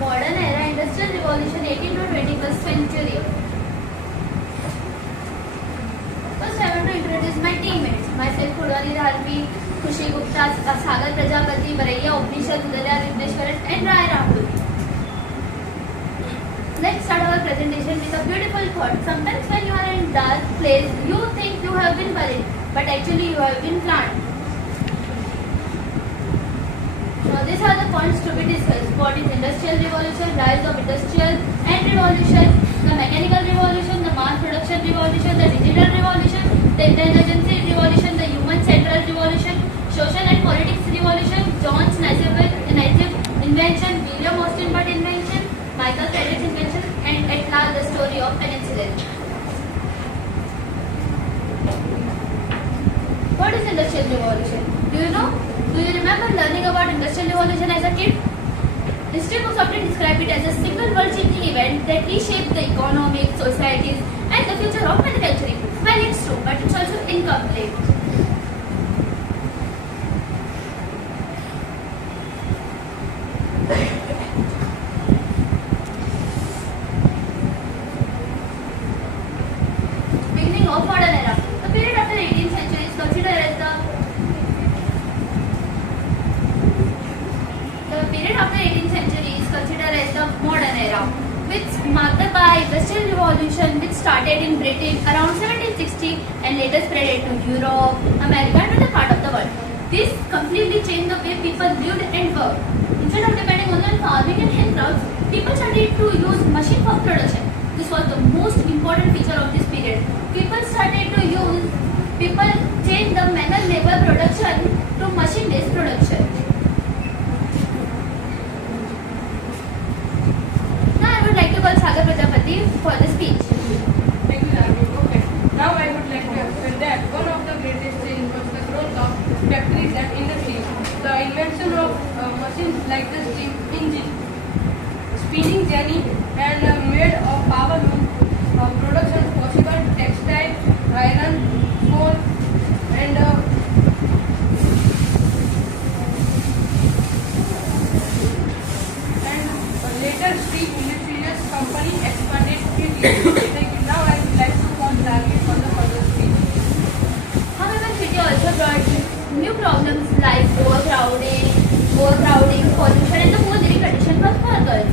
Modern era industrial revolution 18 to 21st century. First I want to introduce my teammates. Myself Khudwani Dhalvi, Khushi Gupta, Sagar Prajapati, Baraiya Upnishad, Udaya Vigneshwaran and Rai Rahul. Let's start our presentation with a beautiful thought. Sometimes when you are in dark place, you think you have been buried, but actually you have been planted. Now these are the points to be discussed. What is industrial revolution, rise of industrial and revolution, the mechanical revolution, the mass production revolution, the digital revolution, the intelligence revolution, the human central revolution, social and politics revolution, John Naismith invention, William Austin Burt invention, Michael Faraday invention, and at last the story of penicillin. What is industrial revolution? Do you know? Do you remember learning about industrial revolution as a kid? History books often describe it as a single world-changing event that reshaped the economic, societies, and the future of manufacturing. Well, it's true, but it's also incomplete. Beginning of modern era. The period after the 18th century is considered as the modern era, which marked by industrial revolution, which started in Britain around 1760 and later spread into Europe, America, and other part of the world. This completely changed the way people lived and worked. Instead of depending only on farming and handcrafts, people started to use machine for production. This was the most important feature of this period. People changed the manual labor production to machine-based production. Sagar Prajapati for the speech. Thank you, Dharmi. Okay. Now I would like to explain that one of the greatest changes was the growth of factories and industries. The invention of machines like the steam engine, spinning jenny, and made of power loom production possible, textile, iron, coal, and later steel industrial company expanded quickly. Now I would like to want Dharmi for the further speech. However, city also brought new problems like overcrowding, pollution, and the poor living conditions for workers.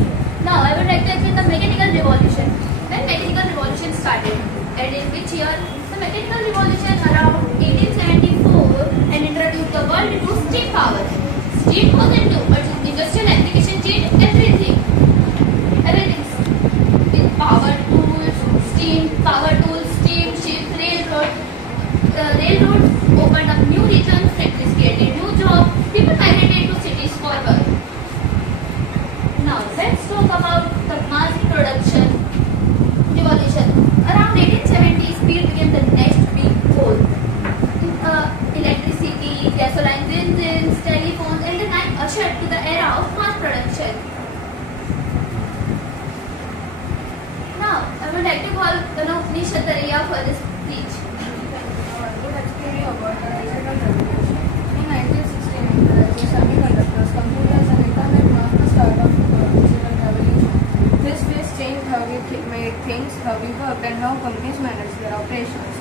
Now I would like to explain the mechanical revolution. When mechanical revolution started, and in which year? The mechanical revolution around 1874 and introduced the world to steam power. Steam wasn't new, but industrial application changed everything. With power tools, steamships, railroads opened up new regions, factories created new jobs, people migrated to cities for work. Now let's talk about the mass production revolution. Around 1870, speed became the next big goal. Electricity, gasoline engines, telephones, and the time ushered to the era of mass production. Now, I would like to call Upni Shatariya for this speech. I would explain you about the digital revolution. In 1969, the semiconductors, computers, and internet marked the start of the digital revolution. This phase changed how we made things, how we worked, and how companies manage their operations.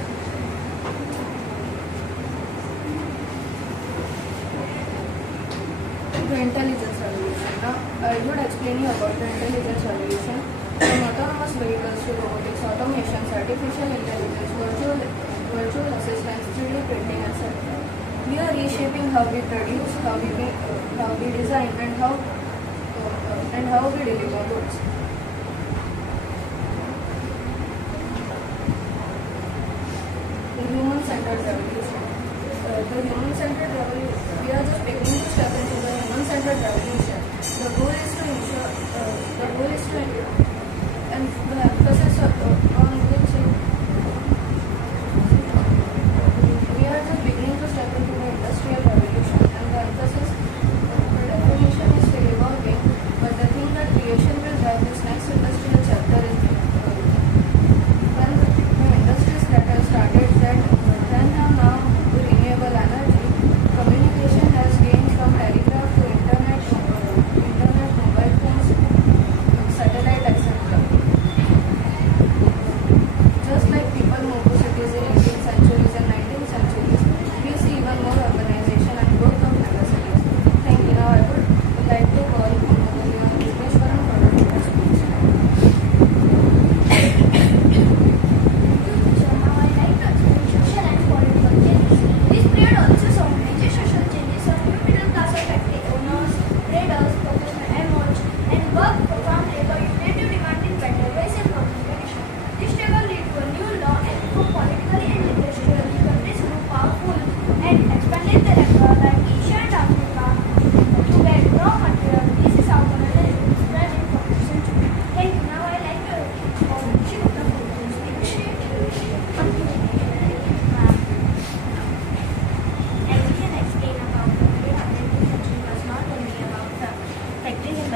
The intelligence revolution. Now, I would explain you about the intelligence revolution. From autonomous vehicles to robotics, automations, artificial intelligence, virtual assistants, 3D printing, etc. We are reshaping how we produce, how we design, and how we deliver goods. The human-centered revolution. We are just beginning to step into the human-centered revolution. The goal is to ensure, and the emphasis on which we are just beginning to step into the industrial revolution, and the emphasis, the definition is still evolving, but the thing that creation will drive this next industrial chapter is when the industries that have started that then have now renewable energy. Communication has gained from telegraph to internet, mobile phones,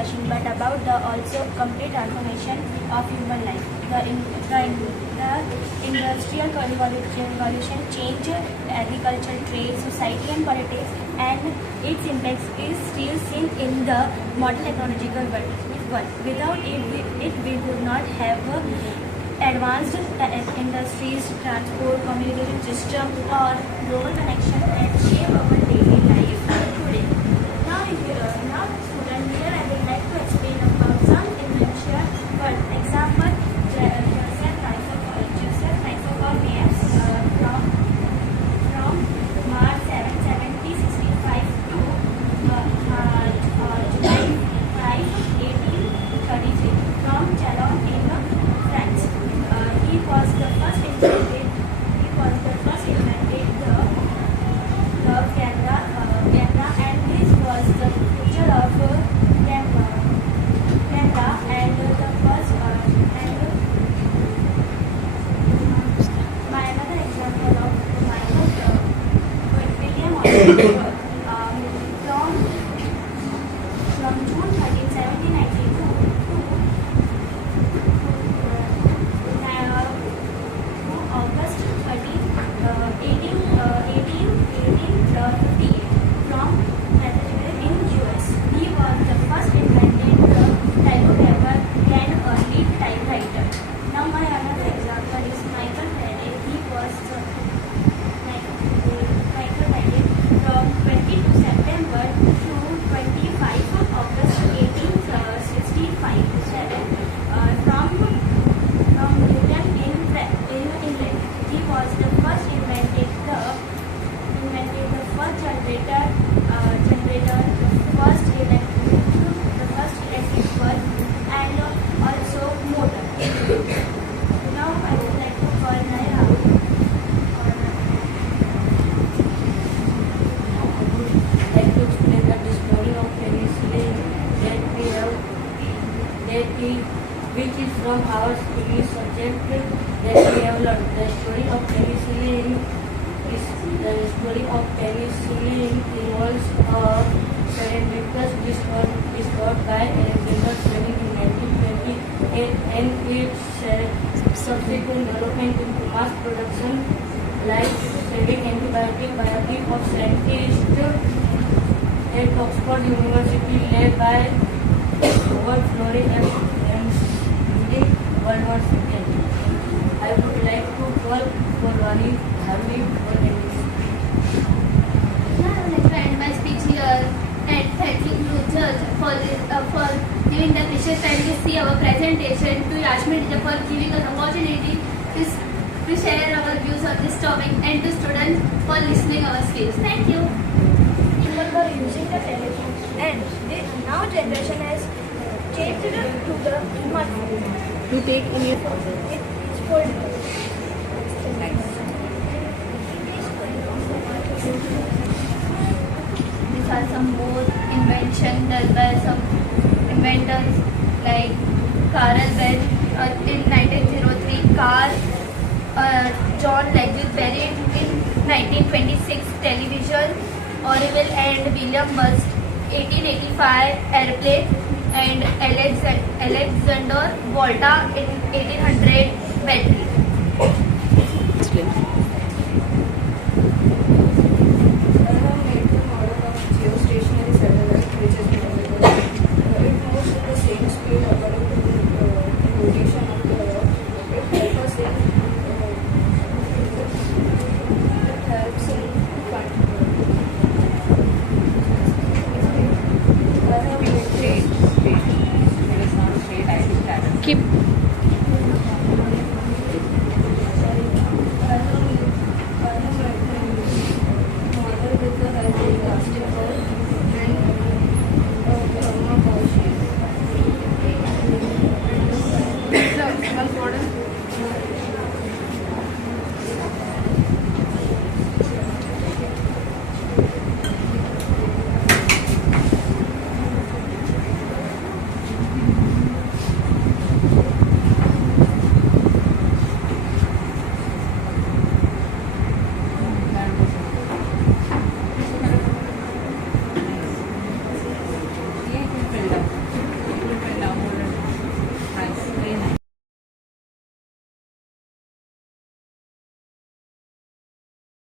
machine, but about the also complete transformation of human life. The industrial revolution changed agriculture, trade, society, and politics, and its impact is still seen in the modern technological world. Without it we would not have advanced industries, transport, communication system, or global connection that shape our daily life today. Now, student, here I would like to explain about some invention. For example, Joseph Lycopov maps from March 7, 1765 to July 5, 1833 from Chalon in France. He was the first invented the camera, and this was the picture of camera and the first and my another example of William Oliver from June 13, 1792 to August 13, 1858 from Massachusetts in US. He was the first invented the typewriter and early typewriter. Now my another example is Michael Faraday. He was Michael Faraday from 22 September to 25 August 1865 from Newton in England. He was the first invented the first generator, the first electric bulb, and also motor. Now I would like to call Naira. Like to explain that the story of penicillin which is from our English subject that we have learned. The story of penicillin involves a serendipitous discovered by Alexander Fleming in 1928 and its subsequent development into mass production, life-saving antibiotic of scientists at Oxford University led by Robert Florey and during World War II. I would like to call for Ronnie Harvey for English. Now I would like to end my speech here and thanking you, Judge, for giving the precious time to see our presentation, to Yashmin for giving us opportunity to share our views on this topic, and to students for listening our skills. Thank you. People were using the telephone, and now generation has changed to the smartphone. To take in your It is foldable. These are some more inventions done by some inventors like Carl Bell in 1903, John Legend Barrett in 1926, television, Orville and William Bust 1885, airplane, and Alexander Volta in 1800, battery. explain. Another major model of geostationary satellite which is movable. It moves at the same speed according to the rotation of the Earth. It helps in Keep